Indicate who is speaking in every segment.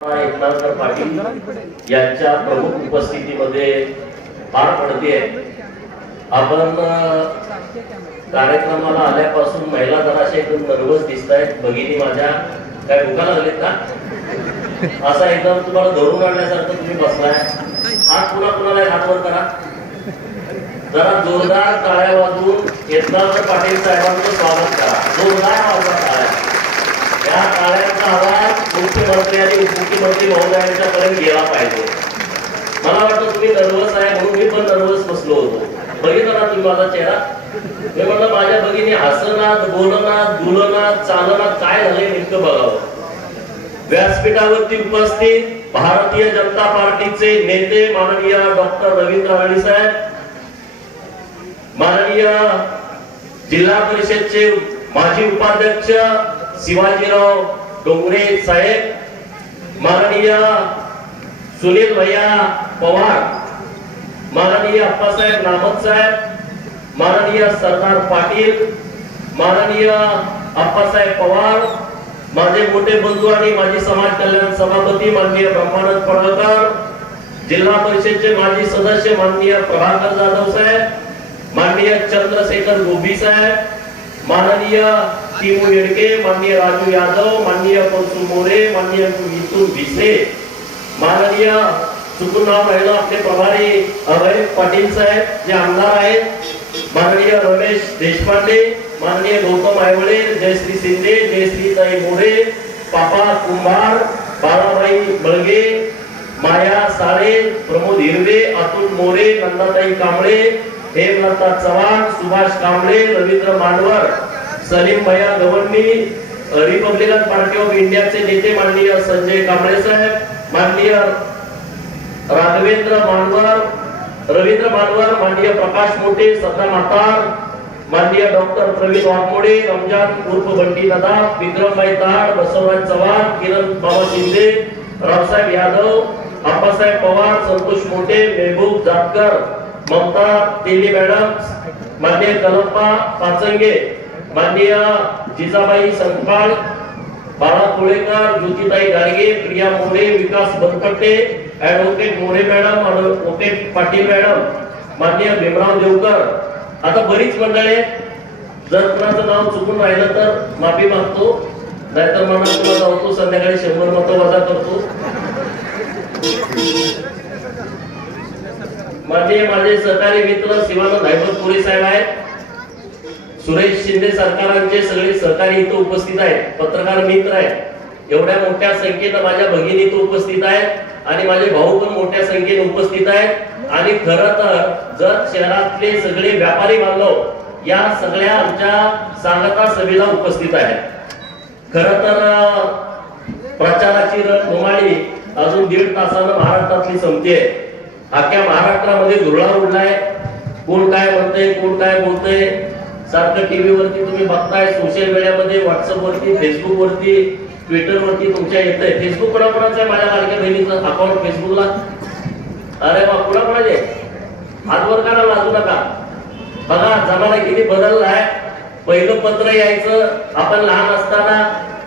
Speaker 1: एकनाथकर पाटील यांच्या प्रमुख उपस्थितीमध्ये पार पडते आपण कार्यक्रमाला आल्यापासून महिला जराशा एकदम नर्वस दिसत आहेत भगिनी माझ्या. काय भुका लागलेत का? असा एकदम तुम्हाला धरून आणण्यासारखं तुम्ही बसलाय. हात पुन्हा कुणाला एक हात करा. जरा जोरदार टाळ्या वाजवून एकनाथकर पाटील साहेबांचं स्वागत करा. जोरदार वाजवा टाळ्या या टाळ्यांचा आवाज मुख्यमंत्री आणि उपमुख्यमंत्री महोदयांच्या पर्यंत गेला पाहिजे. मला वाटतं तुम्ही नर्वस आहे म्हणून मी पण नर्वस बसलो होतो. बघितलं ना तुम्ही माझा चेहरा? मी म्हणलं माझ्या भगिनी हसनात बोलनात दुलनात चालनात काय झालंय नेमकं बघावं. व्यासपीठावरती उपस्थित भारतीय जनता पार्टीचे नेते माननीय डॉक्टर रवींद्र हाडी साहेब माननीय जिल्हा परिषदचे माजी उपाध्यक्ष शिवाजीराव डोंगरे साहेब माननीय सुनील भैया पवार माननीय अप्पासाहेब नामत साहेब माननीय सरदार पाटील माननीय अप्पासाहेब पवार माझे मोठे बंधू आणि माजी समाज कल्याण सभापती माननीय ब्रह्मानंद पडळकर जिल्हा परिषदचे माजी सदस्य माननीय प्रभाकर जाधव साहेब माननीय चंद्रशेखर गोबी साहेब माननीय टिमू येडके माननीय राजू यादव माननीय परसू मोरे माननीय मिथुन भिसे माननीय चुकून नाव राहिलं आपले प्रभारी अभय पाटील साहेब जे आमदार आहेत. माननीय रमेश देशपांडे माननीय गौतम आयवळे जयश्री शिंदे जयश्रीताई मोरे पापा कुंभार बाळाबाई बळगे माया साळे प्रमोद हिरवे अतुल मोरे नंदाताई कांबळे हेमलता चव्हाण सुभाष कांबळे रवींद्र मांडवर सलीम भैया गवंडी रिपब्लिकन पार्टी ऑफ इंडियाचे नेते माननीय संजय कांबळे साहेब माननीय राघवेंद्र मानवर रवींद्र मानवर माननीय प्रकाश मोठे सत्ता म्हातार माननीय डॉक्टर प्रवीण वाघमोडे रमजान उर्फ बंटी दादा विक्रमभाई ताड बसवराज चव्हाण किरण बाबा शिंदे रावसाहेब यादव आप्पासाहेब पवार संतोष मोठे मेहबूब जातकर ममता तेली मॅडम माननीय कलप्पा पाचंगे माननीय Jijabai Sankpal Bala Kolekar Jyotitai Gadge Priya More Vikas Banpatte advocate More madam advocate Patil madam माननीय भीमराव देवकर. आता बरीच मंडळे जर कुणाचं नाव चुकून राहिलं तर माफी मागतो. नाहीतर मला तुला जाऊतो संध्याकाळी शंभर मतं वजा करतो. माननीय माझे सहकारी मित्र शिवानंद धायबत पुरे साहेब आहेत. सुरेश शिंदे सरकारांचे सगळे सहकारी इथं उपस्थित आहेत. पत्रकार मित्र आहेत. एवढ्या मोठ्या संख्येनं माझ्या भगिनी इथं उपस्थित आहेत आणि माझे भाऊ पण मोठ्या संख्येने उपस्थित आहेत. आणि खरं तर जर शहरातले सगळे व्यापारी बांधव या सगळ्या आमच्या सांगता सभेला उपस्थित आहेत. खर तर प्रचाराची रण अजून दीड तासानं महाराष्ट्रातली संपते अख्ख्या महाराष्ट्रामध्ये धुरळा उडलाय कोण काय म्हणतंय कोण काय बोलतंय सारखं टीव्हीवरती तुम्ही बघताय सोशल मीडियामध्ये व्हॉट्सअपवरती फेसबुकवरती ट्विटरवरती तुमच्या येत आहे तुमच्या फेसबुक कोणाकोणाचं आहे माझ्या लाडक्या बहिणीचं अकाउंट फेसबुकला अरे बा कुणाकोणाचे? हातवर करा लाजू नका. बघा जमाना किती बदलला आहे पहिलं पत्र यायचं आपण लहान असताना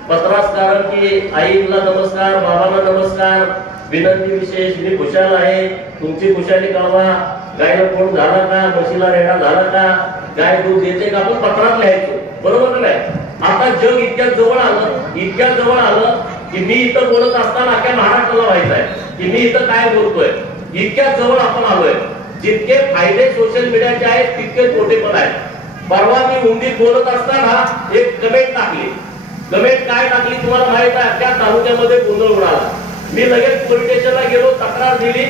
Speaker 1: पत्रास कारण की आईला नमस्कार बाबांना नमस्कार विनंती विशेष मी खुशाल आहे. तुमची खुशाली कळवा. गायला कोण झाला का? म्हशीला रेडा झाला का? गाय दूध देते का आपण पत्रात लिहायचो? बरोबर नाही? आता जग इतक्या जवळ आलं इतक्या जवळ आलं की मी इथं बोलत असताना अख्या महाराष्ट्राला व्हायचं आहे. की मी इथं काय बोलतोय? इतक्या जवळ आपण आलोय. जितके फायदे सोशल मीडियाचे आहेत तितके तोटे पण आहेत. परवा मी हुंडीत बोलत असताना एक कमेंट टाकली. कमेंट काय टाकली तुम्हाला माहीत आहे? अख्या तालुक्यामध्ये गोंधळ उडाला. मी लगेच पोलीस स्टेशनला गेलो तक्रार दिली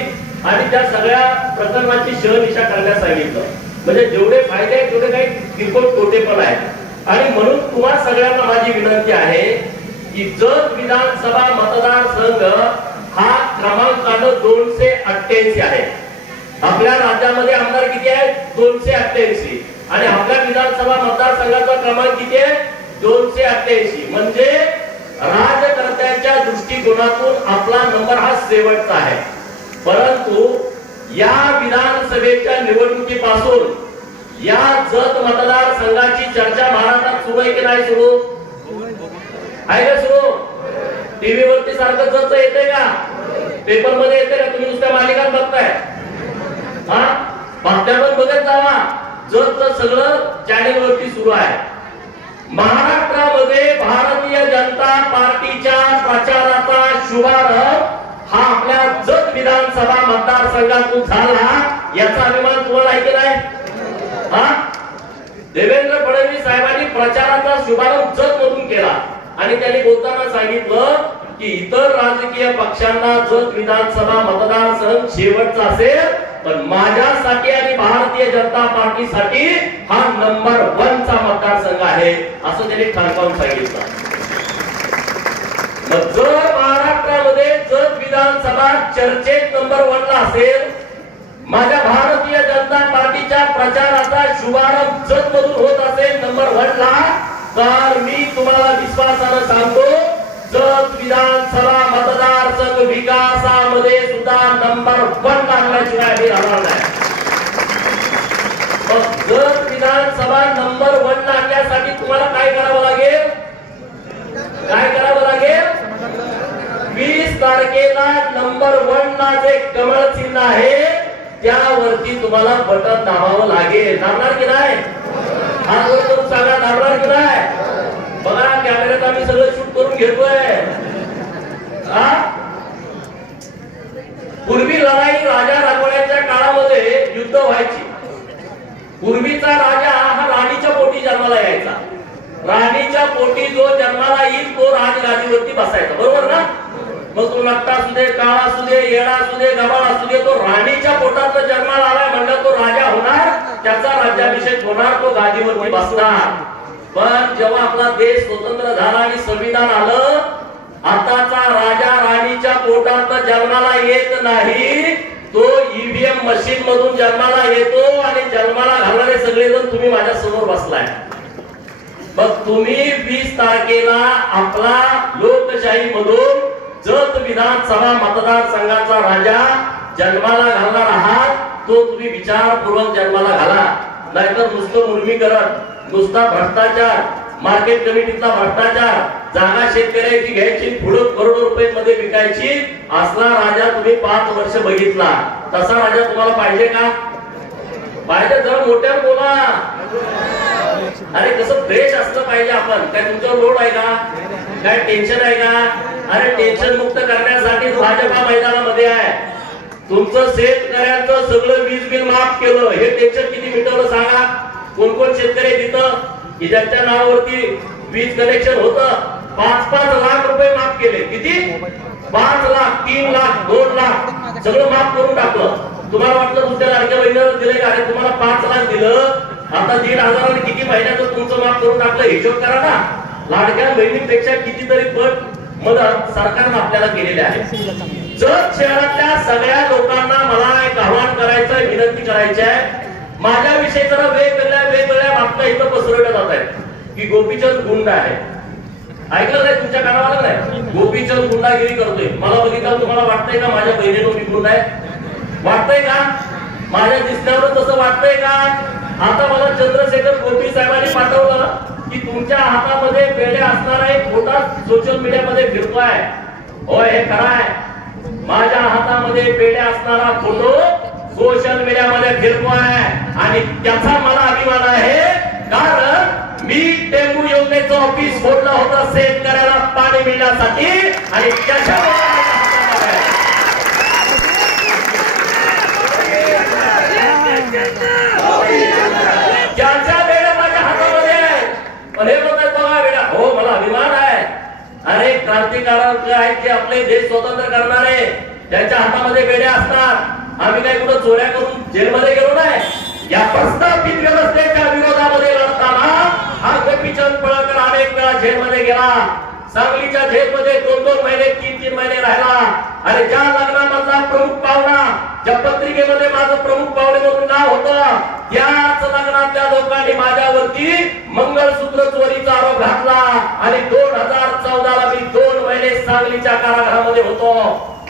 Speaker 1: आणि त्या सगळ्या प्रकरणाची शहनिशा करण्यास सांगितलं. म्हणजे जेवढे फायदे आहेत तेवढे काही किरकोळ तोटे पण आहेत. आणि म्हणून तुम्हा सगळ्यांना माझी विनंती आहे की जत विधानसभा मतदारसंघ हा क्रमांकानं दोनशे अठ्ठ्याऐंशी आहे. आपल्या राज्यामध्ये आमदार किती आहेत? दोनशे अठ्ठ्याऐंशी. आणि आपल्या विधानसभा मतदारसंघाचा क्रमांक किती आहे? दोनशे अठ्ठ्याऐंशी. म्हणजे राजकर्त्यांच्या दृष्टिकोनातून आपला नंबर हा शेवटचा आहे. परंतु या विधानसभेच्या निवडणुकीपासून या जत मतदारसंघाची चर्चा महाराष्ट्रात सुरू आहे की नाही सुरू? आहे का सुरू? टीव्ही वरती सारखं जत येते का? पेपरमध्ये येते का? तुम्ही नुसत्या मालिकात बघताय. हा? बातम्या पण बघत जावा. जच सगळं चॅनेल वरती सुरू आहे. महाराष्ट्रामध्ये भारतीय जनता पार्टीच्या प्रचाराचा शुभारंभ विधानसभा मतदारसंघातून झाला याचा अभिमान तुम्हाला ऐकला आहे हा? देवेंद्र फडणवीस साहेबांनी प्रचाराचा शुभारंभ जत मधून केला. आणि त्यांनी बोलताना सांगितलं की इतर राजकीय पक्षांना जत विधानसभा मतदारसंघ शेवटचा असेल पण माझ्यासाठी आणि भारतीय जनता पार्टीसाठी हा नंबर वन चा मतदारसंघ आहे असं त्यांनी ठणकावून सांगितलं. मग जर महाराष्ट्रामध्ये जत चर्चेत नंबर वन ला असेल. माझ्या भारतीय जनता पार्टीच्या प्रचाराचा शुभारंभ जत मधून होत असेल नंबर वन ला. तर मी तुम्हाला विश्वासानं सांगतो जत विधानसभा मतदारसंघ विकासामध्ये सुद्धा नंबर वन लागल्याशिवाय मी राहणार नाही. मग जत विधानसभा नंबर वन लागण्यासाठी तुम्हाला काय करावं लागेल? काय करावं लागेल? वीस तारखेला नंबर वन ला जे कमळ चिन्ह आहे त्यावरती तुम्हाला बटन दाबावं लागेल. दाबणार की नाही? हात वर करून सांगा दाबणार की नाही? बघा कॅमेऱ्यात आम्ही सगळं शूट करून घेतोय. पूर्वी लढाई राजा राजवाड्याच्या काळामध्ये युद्ध व्हायची. पूर्वीचा राजा हा राणीच्या पोटी जन्माला यायचा. राणीच्या पोटी जो जन्माला येईल तो राजगादीवरती बसायचा. बरोबर ना? मग तो नट्टा असू दे काळा असू दे येडा असू दे गबाळ असू दे तो राणीच्या पोटात जन्माला आलाय म्हणलं तो राजा होणार त्याचा राज्याभिषेक होणार तो गादीवरती बसणार. पण जेव्हा आपला देश स्वतंत्र झाला आणि संविधान आलं आताचा राजा राणीच्या पोटात जन्माला येत नाही तो ईव्हीएम मशीन मधून जन्माला येतो आणि जन्माला घालणारे सगळेजण तुम्ही माझ्यासमोर बसलाय. मग तुम्ही वीस तारखेला आपला लोकशाही मधून जत विधानसभा मतदारसंघाचा राजा जन्माला घालणार आहात तो तुम्ही विचारपूर्वक जन्माला घाला. नाहीतर नुसतं मुर्मीकरण नुसता भ्रष्टाचार मार्केट कमिटीतला भ्रष्टाचार जागा शेतकऱ्याची घ्यायची पुढे करोडो रुपये मध्ये विकायची असला राजा तुम्ही पाच वर्ष बघितला. तसा राजा तुम्हाला पाहिजे का? पाहिजे जर मोठ्या बोला. अरे कसं फ्रेश असलं पाहिजे आपण. काय तुमच्यावर लोड आहे का? काय टेन्शन आहे का? अरे टेन्शन मुक्त करण्यासाठी भाजपा मैदानामध्ये आहे. तुमचं शेतकऱ्यांचं सगळं वीज बिल माफ केलं. हे टेन्शन किती मिटवलं सांगा? कोण कोण शेतकरी तिथं? की ज्यांच्या नावावरती वीज कनेक्शन होत? पाच पाच लाख रुपये माफ केले. किती? पाच लाख तीन लाख दोन लाख. सगळं माफ करून टाकलं. तुम्हाला वाटलं दुसऱ्या लाडक्या बहिणीला दिले का? अरे तुम्हाला पाच लाख दिलं. आता दीड हजाराने किती महिन्याचं तुमचं माफ करून टाकलं? हिशोब करा ना. लाडक्या बहिणीपेक्षा कितीतरी पट मदत सरकारनं आपल्याला केलेली आहे. जत शहरातल्या सगळ्या लोकांना मला एक आव्हान करायचं विनंती करायची आहे माझ्याविषयी जरा वेगवेगळ्या वेगवेगळ्या बातम्या इथं पसरवल्या जात आहेत. की गोपीचंद गुंड आहे. ऐकलं नाही तुमच्या कानावर नाही? गोपीचंद गुंडागिरी करतोय. मला बघितलं तुम्हाला वाटतंय का माझ्या बहिणीनं मी गुंड आहे? वाटतंय का? माझ्या दिसण्यावर तसं वाटतंय का? आता मला चंद्रशेखर गोपी साहेबांनी पाठवलं की तुमच्या हातामध्ये पेढे असणारा एक मोठा सोशल मीडियामध्ये फिरतोय. होय हे खराय. माझ्या हातामध्ये पेढे असणारा फोटो सोशल मीडियामध्ये फिरतोय. आणि त्याचा मला अभिमान आहे कारण मी टेंबू योजनेचं ऑफिस फोडलं होतं शेतकऱ्याला पाणी मिळण्यासाठी. आणि त्याच्या माझ्या हातामध्ये आहे. ज्यांच्या बेड्या माझ्या हातामध्ये आहे पण हे म्हणतात बघा बेडा हो मला अभिमान आहे अरे क्रांतिकारक आहेत जे आपले देश स्वतंत्र करणारे त्यांच्या हातामध्ये बेड्या असतात आम्ही काही कुठं चोऱ्या करून जेलमध्ये गेलो नाही. या प्रस्थापित व्यवस्थेच्या विरोधामध्ये लढताना हा गोपीचंद पळकर अनेक वेळा जेलमध्ये गेला. सांगलीच्या जेलमध्ये दोन दोन महिने तीन तीन महिने राहिला. आणि ज्या लग्नामधला प्रमुख पाहुणा ज्या पत्रिकेमध्ये माझं प्रमुख पाहुणे म्हणून नाव होत त्याच लग्नातल्या लोकांनी माझ्यावरती मंगळसूत्र चोरीचा आरोप घातला. आणि दोन हजार चौदा ला मी दोन महिने सांगलीच्या कारागृहामध्ये होतो.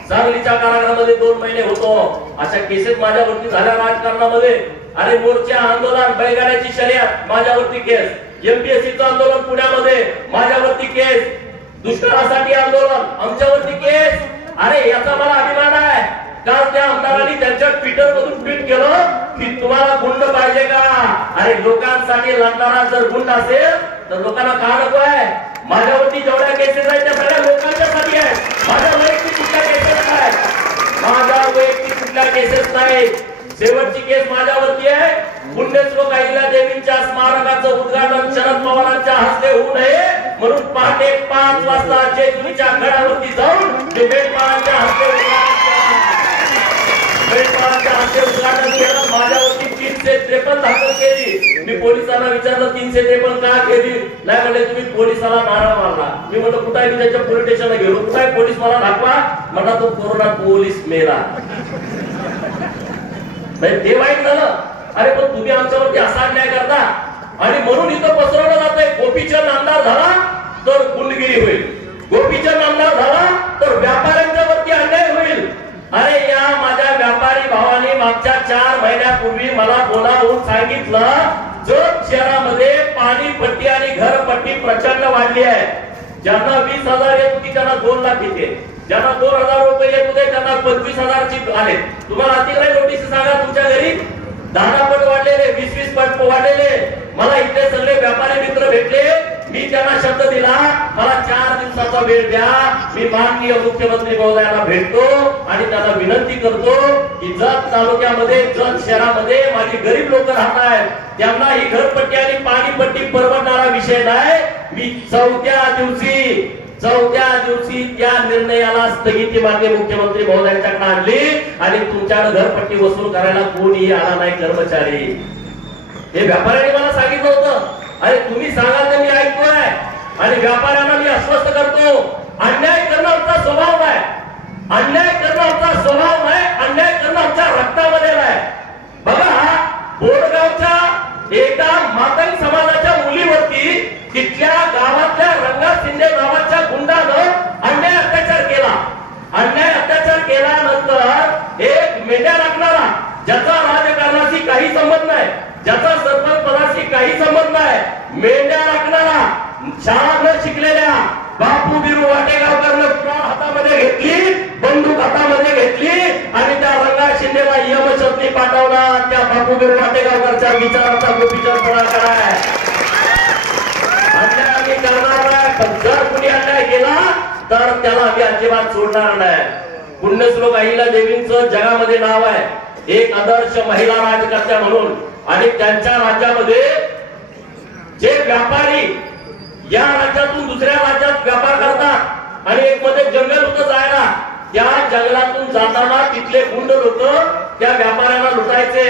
Speaker 1: सांगलीच्या कारागृहामध्ये दोन महिने होतो. अशा केसेस माझ्यावरती झाल्या राजकारणामध्ये. अरे मोर्चे आंदोलन बैलगाड्याची शर्यत माझ्यावरती केस. एमपीएससीचं आंदोलन पुण्यामध्ये माझ्यावरती केस. दुष्काळासाठी आंदोलन आमच्यावरती केस. अरे याचा मला अभिमान आहे. काल त्या आमदारांनी त्यांच्या ट्विटर मधून ट्विट केलं की तुम्हाला गुंड पाहिजे का? अरे लोकांसाठी लढणारा जर गुंड असेल तर लोकांना का नको आहे? माझ्यावरती जेवढ्या केसेस आहेत त्या सगळ्या लोकांच्यासाठी आहेत. माझ्या वैयक्तिक कुठल्या केसेस आहेत? माझ्या वैयक्तिक कुठल्या केसेस नाही? शेवटची केस माझ्यावरती आहे. पुण्यश्लोक अहिल्या देवींच्या स्मारकाचं उद्घाटन शरद पवारांच्या हस्ते होऊ नये म्हणून पहाटे पाच वाजता जेजुरीच्या घरावरती जाऊन ते बेटमाळांच्या उद्घाटन केलं माझ्यावरती तीनशे त्रेपन्न दाखल केली. मी पोलिसांना विचारलं तीनशे त्रेपन्न का केली नाही म्हणले तुम्ही पोलिसाला मारा मारला? मी कुठे मी त्याच्या पोलीस स्टेशनला गेलो कुठे पोलीस मला दाखवा म्हणला तो कोरोना पोलीस मेला नाही ते वाईट झालं अरे पण तुम्ही आमच्यावरती असा अन्याय करता? आणि म्हणून इथं पसरवलं जातंय गोपीचंद आमदार झाला तर गुंडगिरी होईल गोपीचंद आमदार झाला तर व्यापाऱ्यांच्या वरती अन्याय होईल अरे या माझ्या व्यापारी भावाने मागच्या चार महिन्यापूर्वी मला बोलावून सांगितलं जत शहरामध्ये पाणी पट्टी आणि घरपट्टी प्रचंड वाढली आहे. ज्यांना वीस हजार येत होती त्यांना दोन लाख येते ज्यांना दोन हजार रुपये येत होते त्यांना पंचवीस हजारची आले तुम्हाला अतिक्रय नोटीस सांगा तुमच्या घरी. दहा पट वाढलेले वीस वीस पट वाढलेले. मला इथले सगळे व्यापारी मित्र भेटले. मी त्यांना शब्द दिला मला चार दिवसाचा वेळ द्या. मी माननीय मुख्यमंत्री महोदयाला भेटतो. आणि त्याला विनंती करतो की जत तालुक्यामध्ये जत शहरामध्ये माझी गरीब लोक राहत आहेत. त्यांना ही घरपट्टी आणि पाणीपट्टी परवडणारा विषय नाही. मी चौथ्या दिवशी चौथ्या दिवशी त्या निर्णयाला स्थगिती मागे मुख्यमंत्री महोदयांच्याकडे आणली आणि तुमच्याकडे घरपट्टी वसूल करायला कोणीही आला नाही कर्मचारी. हे व्यापाऱ्यांनी मला सांगितलं होतं. अरे तुम्ही सांगाल तर मी ऐकतोय. आणि व्यापाऱ्यांना मी अस्वस्थ करतो. अन्याय करणं स्वभाव नाही अन्याय करणं आमचा स्वभाव नाही अन्याय करणं आमच्या रक्तामध्ये नाही. बघा बोरगावच्या एका मातंग समाजाच्या मुलीवरती तिथल्या गावातल्या रंगा शिंदे नावाच्या गुंडानं अन्याय अत्याचार केला. अन्याय अत्याचार केल्यानंतर एक मेंढ्या राखणारा ज्याचा राजकारणाशी काही संबंध नाही ज्याचा सरपंच पदाशी काही संबंध नाही मेंढ्या राखणारा शाळा न शिकलेल्या बापू बिरू वाटेगावकरनं हातामध्ये घेतली. बंदूक हातामध्ये घेतली आणि त्या रंगा शिंदेला यमशक्ती पाठवला त्या बापू बिरू वाटेगावकरच्या विचाराचा गोपीचंदपणा कराय. अन्याय आम्ही करणार नाही पण जर कुणी अन्याय केला तर त्याला आम्ही अजिबात सोडणार नाही. पुण्यश्लोक अहिल्या देवींचं जगामध्ये नाव आहे. एक आदर्श महिला राजकर्त्या म्हणून आणि त्यांच्या राज्यामध्ये जे व्यापारी या राज्यातून दुसऱ्या राज्यात व्यापार करतात आणि एक मध्ये जंगल होतं जायला त्या जंगलातून जाताना तिथले गुंड लोक त्या व्यापाऱ्यांना लुटायचे.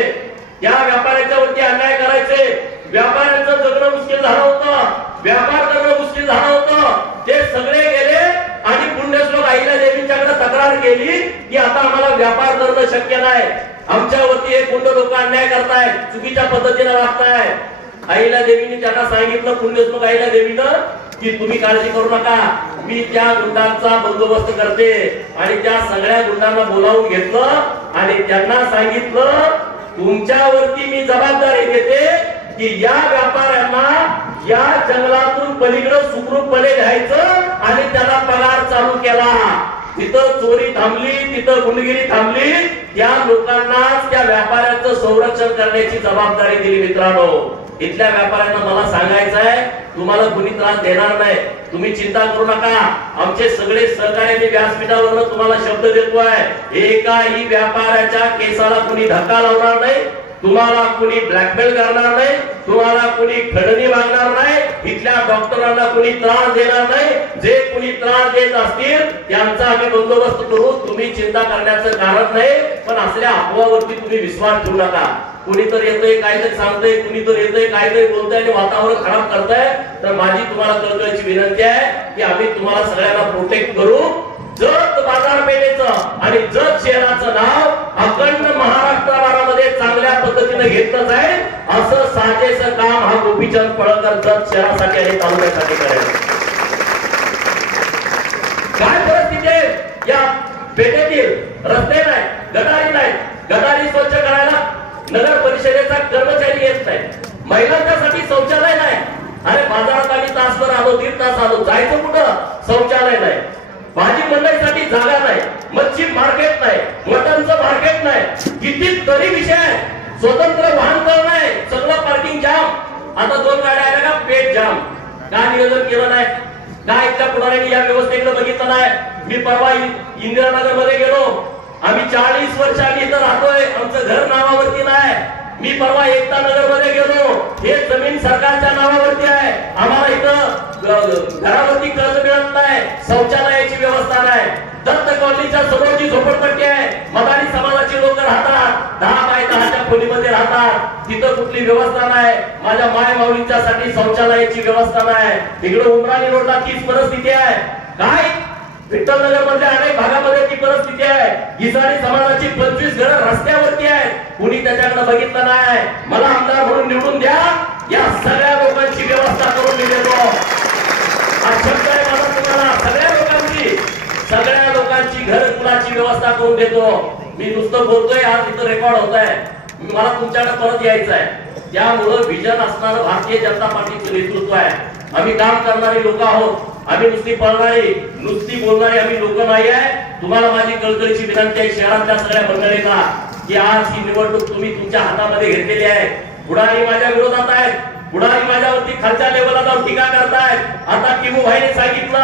Speaker 1: या व्यापाऱ्याच्या वरती अन्याय करायचे. व्यापाऱ्यांचं जगणं मुश्किल झालं होतं. व्यापार करणं मुश्किल झालं होतं. ते सगळे गेले आणि पुण्यश्लोक आईला देवीच्याकडे तक्रार केली की आता आम्हाला व्यापार करणं शक्य नाही. आमच्यावरती हे गुंड लोक अन्याय करतायत चुकीच्या पद्धतीने वागताय आईला देवीने त्यांना सांगितलं पुण्यश्लोक आईला देवीनं की तुम्ही काळजी करू नका. मी त्या गुंडांचा बंदोबस्त करते आणि त्या सगळ्या गुंडांना बोलावून घेतलं आणि त्यांना सांगितलं तुमच्यावरती मी जबाबदारी घेते की या व्यापाऱ्यांना या जंगलातून पलीकडे सुखरूपपणे घ्यायचं आणि त्याला पगार चालू केला. तिथं चोरी थांबली तिथं गुंडगिरी थांबली. त्या लोकांनाच त्या व्यापाऱ्यांचं संरक्षण करण्याची जबाबदारी दिली मित्रांनो. इथल्या व्यापाऱ्यांना मला सांगायचं आहे तुम्हाला कुणी त्रास देणार नाही. तुम्ही चिंता करू नका. आमचे सगळे सहकार्याने व्यासपीठावर तुम्हाला शब्द देतोय. एकाही व्यापाऱ्याच्या केसाला कुणी धक्का लावणार नाही. तुम्हाला कुणी ब्लॅकमेल करणार नाही. तुम्हाला कुणी खडणी मागणार नाही. इथल्या डॉक्टरांना कुणी त्रास देणार नाही. जे कुणी त्रास देत असतील त्यांचा आम्ही बंदोबस्त करू. तुम्ही चिंता करण्याचं कारण नाही. पण असल्या अफवावरती तुम्ही विश्वास ठेवू नका. कुणी तर येतोय काहीतरी सांगतोय कुणी तर येतोय काहीतरी बोलतोय आणि वातावरण खराब करताय तर माझी तुम्हाला कळकळीची विनंती आहे की आम्ही तुम्हाला सगळ्यांना प्रोटेक्ट करू. जत बाजारपेठेचं आणि जत शहराचं नाव अखंड महाराष्ट्रभरामध्ये चांगल्या पद्धतीने घेतलं जाईल. असं साजेचं काम हा गोपीचंद पळकर जत शहरासाठी आणि तालुक्यासाठी करायचं काय परिस्थिती आहे? या पेठेतील रस्ते नाही गटारी नाही. गटारी स्वच्छ करायला नगर परिषदेचा कर्मचारी येत नाही. महिलांच्यासाठी शौचालय नाही. अरे बाजारात आम्ही तासभर आलो दीड तास आलो. जायचं कुठं? शौचालय नाही. भाजी मंडईसाठी जागा नाही. मच्छी मार्केट नाही. मटनचं मार्केट नाही. किती तरी विषय आहे स्वतंत्र वाहन तळ नाही सगळं पार्किंग जाम आता दोन गाड्या आल्या का पेट जाम का नियोजन केलं नाही? का इथल्या पुढाऱ्यांनी या व्यवस्थेकडे बघितलं नाही? मी परवा इंदिरानगरमध्ये गेलो. आम्ही चाळीस वर्ष आम्ही इथं राहतोय. आमचं घर नावावरती नाही. मी परवा एकता नगरमध्ये गेलो. हे जमीन सरकारच्या नावावरती आहे. आम्हाला इथं घरावरती कर्ज मिळत नाही. शौचालयाची व्यवस्था नाही. दत्त कॉलनीच्या समोर जी झोपडपट्टी आहे. मदारी समाजाची लोक राहतात. दहा बाय दहाच्या खोलीमध्ये राहतात. तिथं कुठली व्यवस्था नाही. माझ्या माय माऊलींच्या साठी शौचालयाची व्यवस्था नाही. तिकडे उमराणी रोडला तीच परिस्थिती आहे. काय विठ्ठल मधल्या अनेक भागामध्ये ती परिस्थिती आहे. इसाडी समाजाची पंचवीस घरं रस्त्यावरती आहेत. कुणी त्याच्याकडे बघितलं नाही. मला आमदार म्हणून निवडून द्या. या सगळ्या लोकांची व्यवस्था करून मी देतो. हा शब्द आहे माझा तुम्हाला. सगळ्या लोकांची. सगळ्या लोकांची घर कुणाची व्यवस्था करून देतो. मी नुसतं बोलतोय आज इथं रेकॉर्ड होत आहे मला तुमच्याकडे परत यायचं आहे. त्यामुळं विजन असणारं भारतीय जनता पार्टीचं नेतृत्व आहे. आम्ही काम करणारी लोक आहोत. आम्ही नुसती पळणारी नुसती बोलणारी आम्ही लोक नाही आहे तुम्हाला माझी कळकळीची विनंती आहे शहरातल्या सगळ्या मंडळींना की आज ही निवडणूक तुम्ही तुमच्या हातामध्ये घेतलेली आहे. पुढारी माझ्या विरोधात आहेत. पुढारी माझ्यावरती खालच्या लेवलला जाऊन टीका करतायत. आता किमू भाईने सांगितलं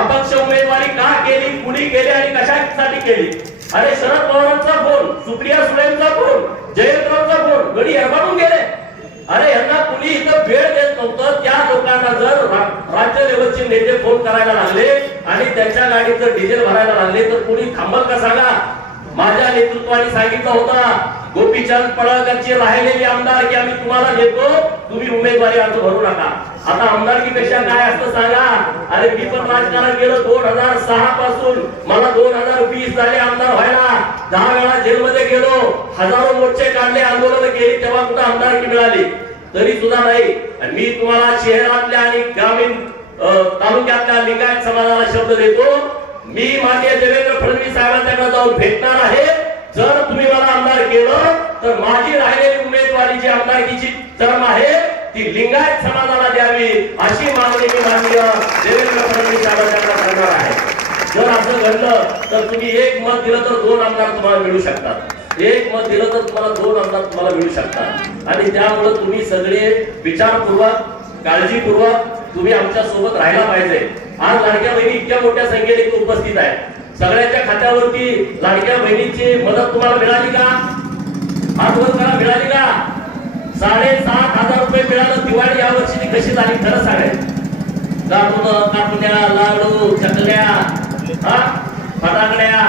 Speaker 1: अपक्ष उमेदवारी का केली कुणी केली आणि कशासाठी केली? अरे शरद पवारांचा फोन सुप्रिया सुळेंचा फोन जयंतरावचा फोन गडी हरबाडून गेले. अरे यांना कुणी इथं भेट देत नव्हतं. त्या लोकांना जर राज्य लेवलचे नेते फोन करायला लागले आणि त्यांच्या गाडीचं डिझेल भरायला लागले तर कुणी थांबल का सांगा? माझ्या नेतृत्वाने सांगितलं होता गोपीचंद पडळकरचे राहिलेली आमदार की आम्ही तुम्हाला देतो तुम्ही उमेदवारी अर्ज भरू नका. आता आमदारकीपेक्षा काय असतं सांगा? अरे मी पण राजकारण केलं दोन हजार सहा पासून. मला दोन हजार वीस झाले आमदार व्हायला. दहा वेळा जेलमध्ये गेलो. हजारो मोर्चे काढले आंदोलन केली तेव्हा कुठं आमदारकी मिळाली? तरी सुद्धा नाही. मी तुम्हाला शहरातल्या आणि ग्रामीण तालुक्यातल्या लिंगायत समाजाला शब्द देतो. मी माननीय देवेंद्र फडणवीस साहेबांचा जाऊन भेटणार आहे. जर तुम्ही मला आमदार केलं तर माझी राहिलेली उमेदवारी जी आमदारकीची टर्म आहे ती लिंगायत समाजाला द्यावी अशी मागणी मी माननीय देवेंद्र फडणवीस साहेबांच्याकडे करणार आहे. जर असं घडलं तर तुम्ही एक मत दिलं तर दोन आमदार तुम्हाला मिळू शकतात. एक मत दिलं तर तुम्हाला दोन आमदार तुम्हाला मिळू शकतात. आणि त्यामुळे तुम्ही सगळे विचारपूर्वक काळजीपूर्वक तुम्ही आमच्यासोबत राहायला पाहिजे. आज लाडक्या बहिणी इतक्या मोठ्या संख्येने उपस्थित आहेत. सगळ्यांच्या खात्यावरती लाडक्या बहिणीची मदत तुम्हाला मिळाली का? आठवण करा मिळाली का? साडेसात हजार रुपये मिळालं दिवाळी या वर्षी कशी झाली? खरं सांगायचं. कापून कापण्या लाडू चकल्या हा फटाकड्या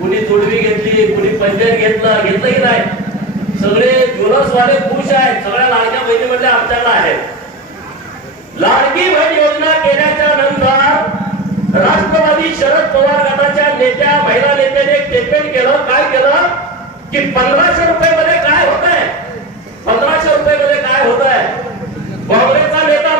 Speaker 1: कुणी तुडवी घेतली कुणी पंचायत घेतलं घेतलं की नाही? सगळे ज्वेलर्स वाले खुश आहेत. सगळ्या लाडक्या बहिणी म्हणजे आमच्याकडे आहेत. लाडकी बहीण योजना केल्याच्यानंतर राष्ट्रवादी शरद पवार गटाच्या नेत्या महिला नेत्याने एक केलं. काय केलं? की पंधराशे रुपये मध्ये काय होत आहे पंधराशे रुपये मध्ये काय होत आहे काँग्रेस